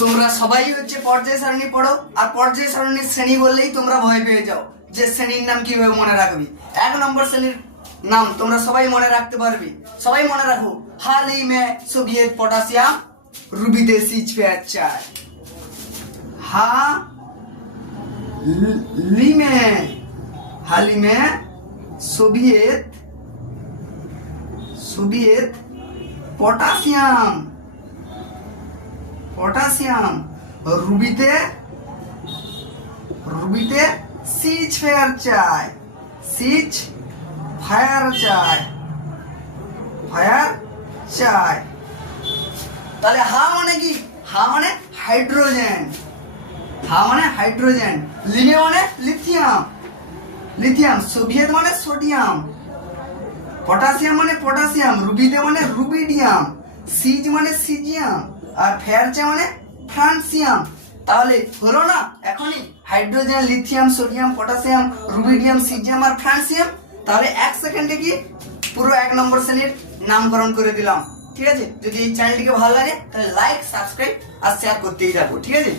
তোমরা সবাই হচ্ছে পর্যায় সারণী পড়ো, আর পর্যায় সারণীর শ্রেণী বললেই তোমরা ভয় পেয়ে যাও যে শ্রেণীর নাম কিভাবে মনে রাখবি। 1 নম্বর শ্রেণীর নাম তোমরা সবাই মনে রাখতে পারবে। সবাই মনে রাখো, हाल ही में सोवियत पोटासियम रूबीते C6H4। हाल ही में सोवियत पोटासियम रूबीते C6H4 তাহলে হা মানে কি? হা মানে হাইড্রোজেন, লিনে মানে লিথিয়াম, সোভিয়েত মানে সোডিয়াম, পটাশিয়াম মানে পটাশিয়াম, রুবিতে মানে রুবিডিয়াম, সিজ মানে সিজিয়াম, আর ফেয়ারচা মানে ফ্রান্সিয়াম। তাহলে হলো না এখনই hydrogen, lithium, sodium, potassium, rubidium, caesium আর ফ্রান্সিয়াম। তাহলে 1 সেকেন্ডে কি পুরো 1 নম্বর শ্রেণীর নামকরণ করে দিলাম। ঠিক আছে, যদি এই চ্যানেলটিকে ভালো লাগে তাহলে লাইক, সাবস্ক্রাইব আর শেয়ার করতেই থাকো। ঠিক আছে।